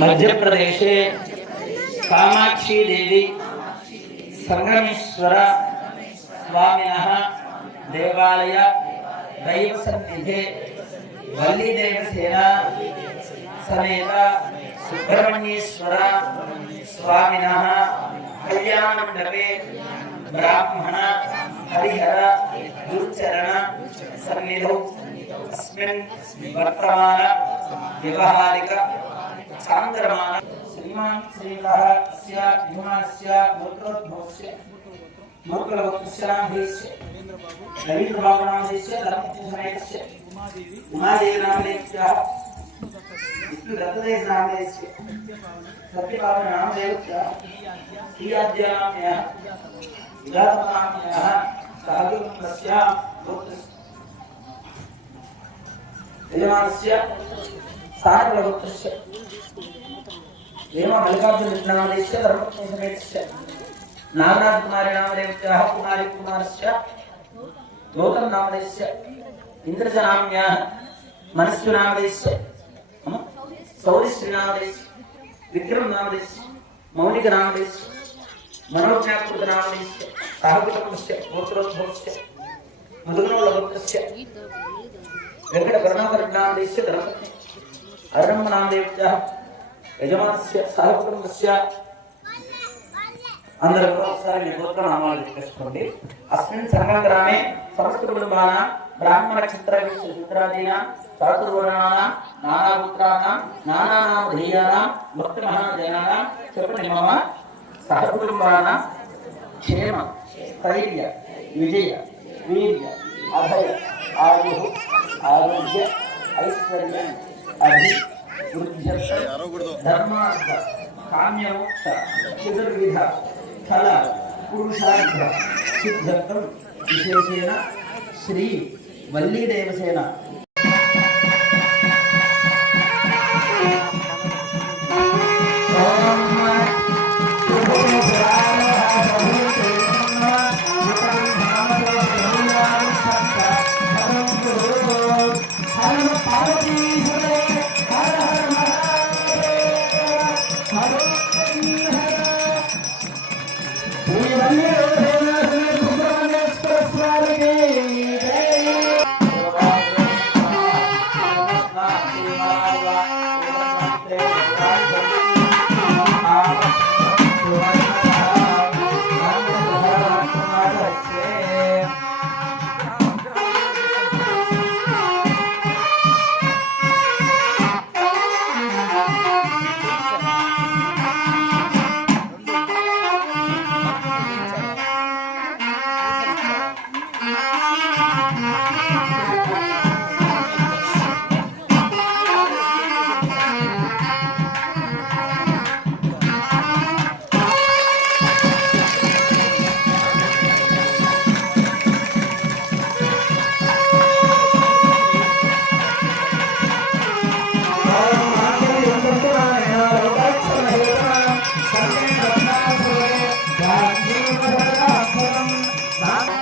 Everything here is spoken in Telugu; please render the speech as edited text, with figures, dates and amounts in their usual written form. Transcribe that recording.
मध्यप्रदेशे कामाक्षी देवी संगमेश्वर स्वामिनः देवालय दैवसन्निधे वल्लीदेवसेना समेत सुब्रह्मण्येश्वर स्वामिनः कल्याणमण्डपे ब्राह्मण हरिहर गुरुचरण सन्निधौ अस्मिन् वर्तमान व्यवहारिक चान्द्रमान श्रीमान् श्रीकाः अस्य विमानस्य मूत्रोद्भवस्य मूर्खलोकस्यान्धेस्य रवीन्द्रबाबुनामदेस्य धर्मसमेतस्य उमादेवनामदेव्याः विष्णुदत्तदेवनामदेस्य सत्यबाबुनामदेव्याः श्रीयाद्यानाम्याः विरातनाम्याः साधुकस्य यजमानस्य स्थानप्रभुत्वस्य हेमा मल्लिकार्जुननामदेस्य धर्मसमेतस्य नागनाथ कुमारी नामदेव्याः कुमारी कुमारस्य गौतम नामदेस्य इंद्रजनाम्याः मनस्वी नामदेस्य सौरिश्री नामदेस्य विक्रम नामदेस्य मौलिक नामदेस्य मनोज्ञाकृत नामदेस्य साहकुटुम्बस्य गोत्रोद्भवस्य मधुग्नोलगोत्रस्य वेंकट करुणाकर नामदेस्य धर्मपत्नी अरुणम्म नामदेव्याः यजमानस्य साहकुटुम्बस्य अंदर ఒకసారి గోత్ర నామాలు చెప్పేసుకోండి. అస్మిన్ సంఘగ్రామే సమస్త కుటుంబాన బ్రాహ్మణ నక్షత్ర చిత్రాదీన చాతుర్వర్ణాన నానాపుత్రాన నానానామధేయాన భక్త మహాజనాన చెప్పండి మమ సహకుటుంబాన క్షేమ స్థైర్య విజయ వీర్య అభయ ఆయు ఆరోగ్య ఐశ్వర్య అభి వృద్ధి ధర్మార్థ కామ్యమోక్ష చతుర్విధ ఫల పురుషార్థ సిద్ధ్యర్థం విశేషేణ శ్రీ వల్లీ దేవసేన పార్వతీ